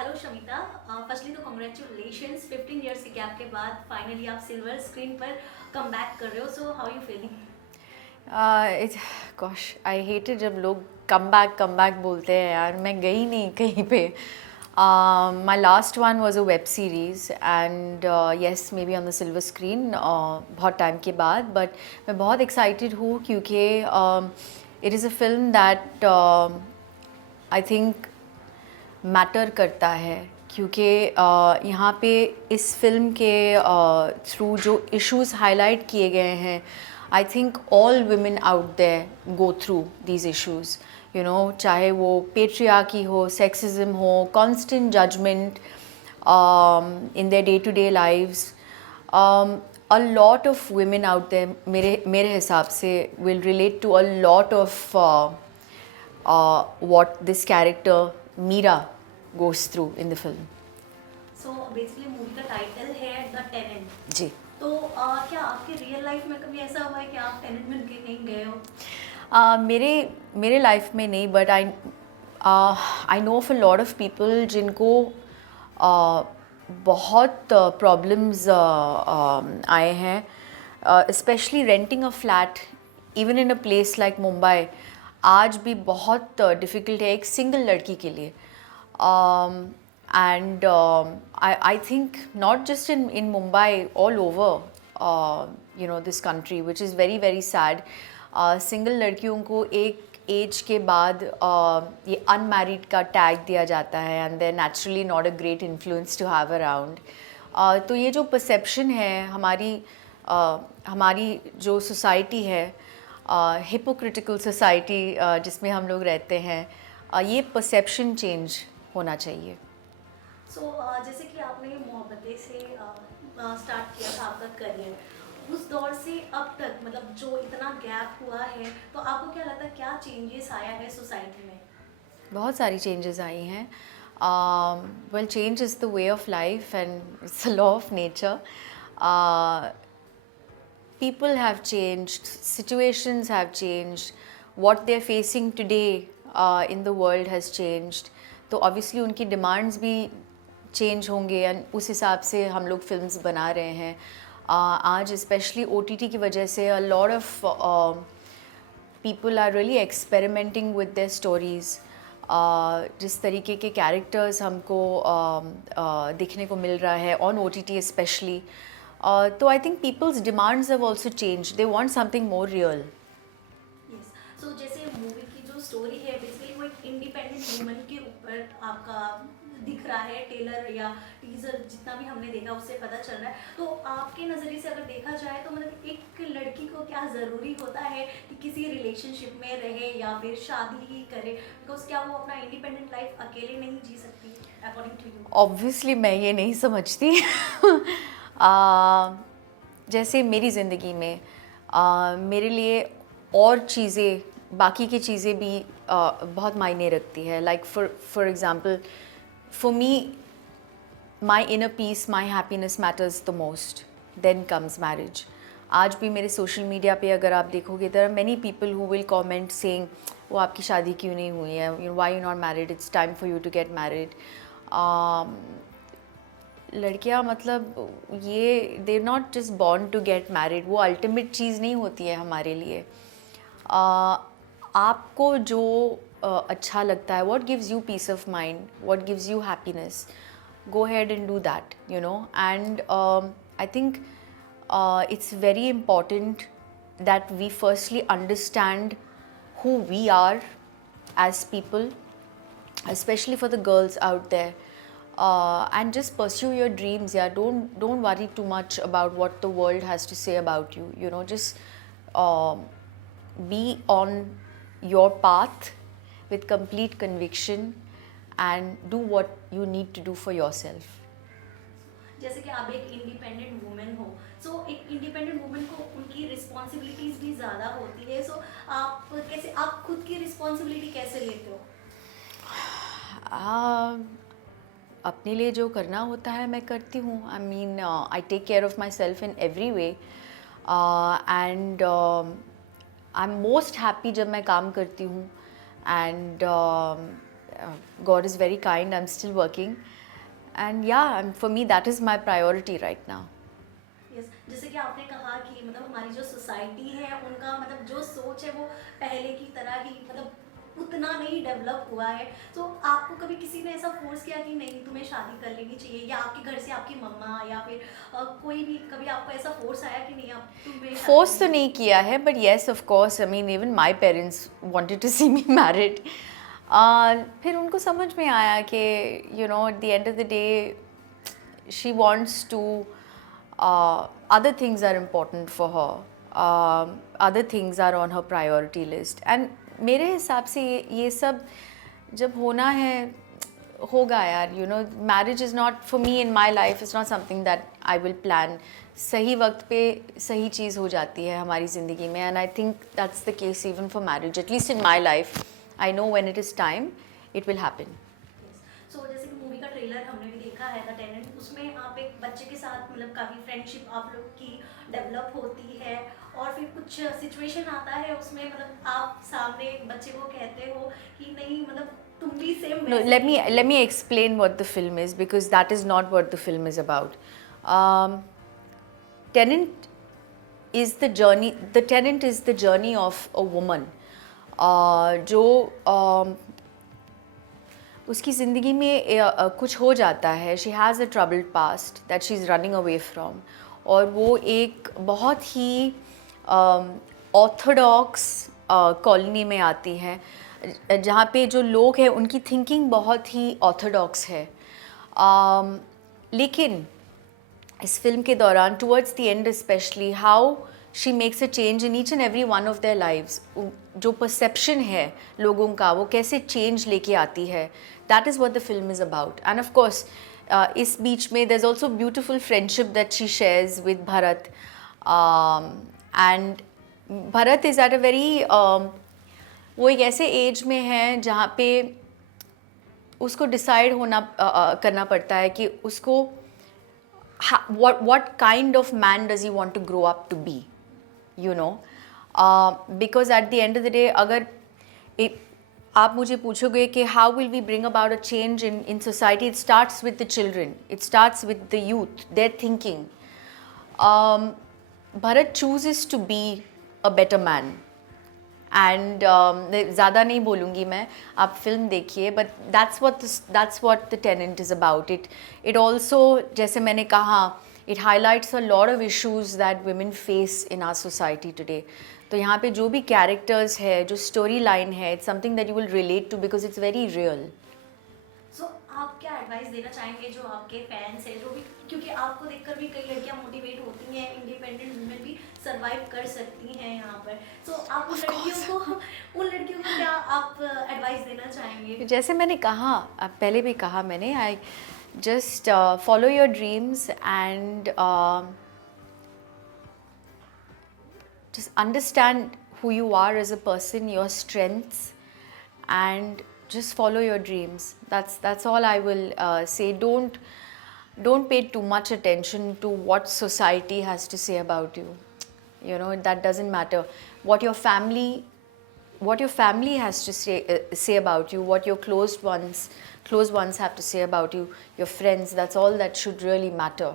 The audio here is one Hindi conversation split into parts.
हेलो शमिता। फर्स्टली तो कॉन्ग्रेचुलेशंस 15 इयर्स के गैप के बाद फाइनली आप सिल्वर स्क्रीन पर कम बैक कर रहे हो, so how you feeling? It gosh I hated जब लोग कम बैक बोलते हैं यार। मैं गई नहीं कहीं पे। My last one was a web series and yes may be on the silver screen बहुत टाइम के बाद, बट मैं बहुत एक्साइटेड हूँ क्योंकि it is a film that I think matter करता है। क्योंकि यहाँ पे इस फिल्म के थ्रू जो इश्यूज हाईलाइट किए गए हैं, I think all women out there go through these issues, you know, चाहे वो पेट्रियार्की हो, सेक्सिज्म हो, constant judgement in their day to day lives. a lot of women out there मेरे हिसाब से will relate to a lot of what this character Meera goes through in the film. So basically movie का टाइटल है द टेनेंट। जी। तो क्या आपके रियल लाइफ में कभी ऐसा हुआ है कि आप टेनेंट बन के कहीं गए हो? मेरे मेरे लाइफ में नहीं, but I know of a lot of people जिनको बहुत प्रॉब्लम्स आए हैं, specially renting a flat even in a place like Mumbai. आज भी बहुत डिफ़िकल्ट है एक सिंगल लड़की के लिए। And I think not just in Mumbai, all over this country, which is very very sad. Single लड़कियों को एक एज के बाद ये अनमैरिड का टैग दिया जाता है, and they're naturally not a great influence to have around. तो ये जो परसेप्शन है हमारी जो सोसाइटी है, हिपोक्रिटिकल सोसाइटी जिसमें हम लोग रहते हैं, ये परसेप्शन चेंज होना चाहिए। सो जैसे कि आपने मोहब्बतें से स्टार्ट किया था आपका करियर, उस दौर से अब तक मतलब जो इतना गैप हुआ है, तो आपको क्या लगता है क्या चेंजेस आया है सोसाइटी में? बहुत सारी चेंजेस आई हैं। Well, change is the way of life and it's a law of nature. People have changed, situations have changed, what they're facing today in the world has changed. तो obviously उनकी demands भी change होंगे, and उस हिसाब से हम लोग films बना रहे हैं। आज especially OTT की वजह से a lot of people are really experimenting with their stories. जिस तरीके के कैरेक्टर्स हमको देखने को मिल रहा है on OTT specially, so I think people's demands have also change, they want something more real. Yes. So जैसे मूवी की जो स्टोरी है बेसिकली वो एक इंडिपेंडेंट वुमन के ऊपर आपका दिख रहा है, टेलर या टीजर जितना भी हमने देखा उससे पता चल रहा है। तो आपके नज़रिए से अगर देखा जाए तो मतलब एक लड़की को क्या ज़रूरी होता है कि किसी रिलेशनशिप में रहे या फिर शादी ही करे, बिकॉज क्या वो अपना इंडिपेंडेंट लाइफ अकेले नहीं जी सकती अकॉर्डिंग टू यू? ऑब्वियसली मैं ये नहीं समझती। जैसे मेरी ज़िंदगी में मेरे लिए और चीज़ें, बाकी की चीज़ें भी बहुत मायने रखती है। Like for example, for me my inner peace, my happiness matters the most, then comes marriage. आज भी मेरे सोशल मीडिया पे अगर आप देखोगे, there are many people who will comment saying वो आपकी शादी क्यों नहीं हुई है, why you not married, it's time for you to get married. लड़कियां मतलब ये they not just born to get married, वो अल्टीमेट चीज़ नहीं होती है हमारे लिए। आपको जो अच्छा लगता है, what gives you peace of mind, what gives you happiness, go ahead and do that, you know. And I think it's very important that we firstly understand who we are as people, especially for the girls out there, and just pursue your dreams. Yeah, don't worry too much about what the world has to say about you, you know. Just be on your path with complete conviction and do what you need to do for yourself. जैसे कि आप एक इंडिपेंडेंट वुमेन हो, सो एक इंडिपेंडेंट वुमेन को उनकी रिस्पॉन्सिबिलिटीज भी ज़्यादा होती है, सो आप खुद की रिस्पॉन्सिबिलिटी कैसे लेते हो? अपने लिए जो करना होता है मैं करती हूँ। I mean I take care of myself in every way, and I am most happy जब मैं काम करती हूँ, and God is very kind. I'm still working, and yeah, for me that is my priority right now. Yes, जैसे कि आपने कहा कि मतलब हमारी जो सोसाइटी है उनका मतलब जो सोच है वो पहले की तरह ही मतलब उतना नहीं डेवलप हुआ है। तो आपको कभी किसी ने ऐसा फोर्स किया कि नहीं तुम्हें शादी कर लेनी चाहिए, या आपके घर से आपकी मम्मा या फिर कोई भी कभी आपको ऐसा फोर्स आया कि नहीं आप तुम्हें शादी फोर्स तो करनी नहीं किया है, but yes of course, I mean even my parents wanted to see me married. फिर उनको समझ में आया कि you know at the end of the day she wants to, other things are important for her, other things are on her priority list, and मेरे हिसाब से ये सब जब होना है होगा यार। You know marriage is not for me in my life, is not something that I will plan. सही वक्त पे सही चीज़ हो जाती है हमारी ज़िंदगी में, and I think that's the case even for marriage, at least in my life. I know when it is time it will happen. So जैसे कि मूवी का ट्रेलर हमने भी देखा है द टेनेंट, उसमें आप एक बच्चे के साथ मतलब काफ़ी फ्रेंडशिप आप लोग की डेवलप होती है, और फिर कुछ सिचुएशन आता है उसमें मतलब आप सामने एक बच्चे को कहते हो कि नहीं मतलब तुम भी same. No, let me explain what the film is, because that is not what the film is about. Tenant is the journey. The Tenant is the journey of a woman, जो उसकी ज़िंदगी में कुछ हो जाता है। She has a troubled past that she is running away from, और वो एक बहुत ही ऑर्थोडॉक्स कॉलोनी में आती है, जहाँ पे जो लोग हैं उनकी थिंकिंग बहुत ही ऑर्थोडॉक्स है। लेकिन इस फिल्म के दौरान towards the end specially how she makes a change in each and every one of their lives. जो परसेप्शन है लोगों का वो कैसे चेंज लेके आती है, that is what the film is about. And of course इस बीच में there is also beautiful friendship that she shares with Bharat, and Bharat is at a very वो एक ऐसे एज में है जहाँ पे उसको डिसाइड होना करना पड़ता है कि उसको what kind of man does he want to grow up to be, you know, because at the end of the day अगर आप मुझे पूछोगे कि how will we bring about a change in society, it starts with the children, it starts with the youth, their thinking. Bharat chooses to be a better man, and ज़्यादा नहीं बोलूँगी मैं, आप फिल्म देखिए, but that's what the tenant is about. It also, जैसे मैंने कहा, it highlights a lot of issues that women face in our society today. तो यहाँ पे जो भी कैरेक्टर्स है, जो स्टोरी लाइन है, it's something that you will relate to because it's very real. So आप क्या एडवाइस देना चाहेंगे जो आपके फैंस हैं, जो भी, क्योंकि आपको देखकर भी कई लड़कियां मोटिवेट होती हैं, इंडिपेंडेंट वुमेन भी सरवाइव कर सकती हैं यहाँ पर। सो आप उन लड़कियों को क्या आप एडवाइस देना चाहेंगे? जैसे मैंने कहा, पहले भी कहा मैंने, I just follow your dreams and just understand who you are as a person, your strengths, and just follow your dreams. That's all I will say. Don't pay too much attention to what society has to say about you. You know, that doesn't matter. What your family has to say about you, what your close ones have to say about you, your friends, that's all that should really matter,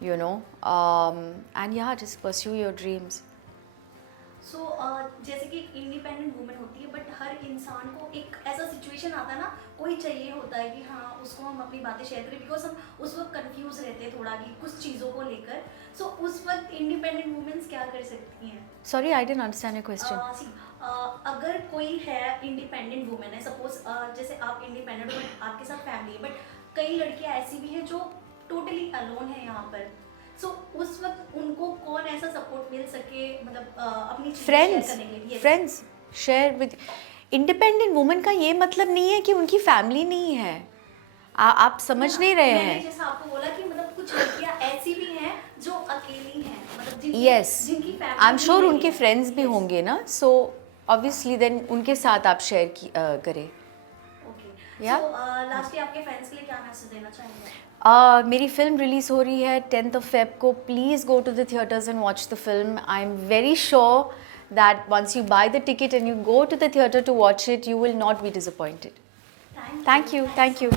you know. And yeah, just pursue your dreams. सो जैसे कि इंडिपेंडेंट वुमेन होती है, बट हर इंसान को एक ऐसा सिचुएशन आता है ना, कोई चाहिए होता है कि हाँ उसको हम अपनी बातें शेयर करें, बिकॉज हम उस वक्त कंफ्यूज रहते हैं थोड़ा कि कुछ चीज़ों को लेकर। सो उस वक्त इंडिपेंडेंट वुमेन्स क्या कर सकती हैं? Sorry, I didn't understand your question. अगर कोई है इंडिपेंडेंट वुमेन है, सपोज जैसे आप इंडिपेंडेंट हो, आपके साथ फैमिली है, बट कई लड़कियां ऐसी भी हैं जो टोटली अलोन है यहाँ पर। सो उस वक्त उनको कौन ऐसा सपोर्ट मिल सके, मतलब अपनी चीज़ें शेयर करने के लिए? Friends share with. Independent women का ये मतलब नहीं है कि उनकी फैमिली नहीं है। आप समझ नहीं रहे हैं। जैसा आपको बोला कि मतलब कुछ लड़कियां ऐसी भी हैं जो अकेली हैं, मतलब जिनकी फैमिली, आई एम श्योर उनके फ्रेंड्स भी होंगे ना, सो ऑब्वियसली देन उनके साथ आप शेयर करें। ओके, सो लास्टली आपके फैंस के लिए क्या मैसेज देना चाहेंगे? मेरी फिल्म रिलीज़ हो रही है 10th of Feb को। Please go to the theatres and watch the film. I am very sure that once you buy the ticket and you go to the theatre to watch it, you will not be disappointed. Thank Thank you.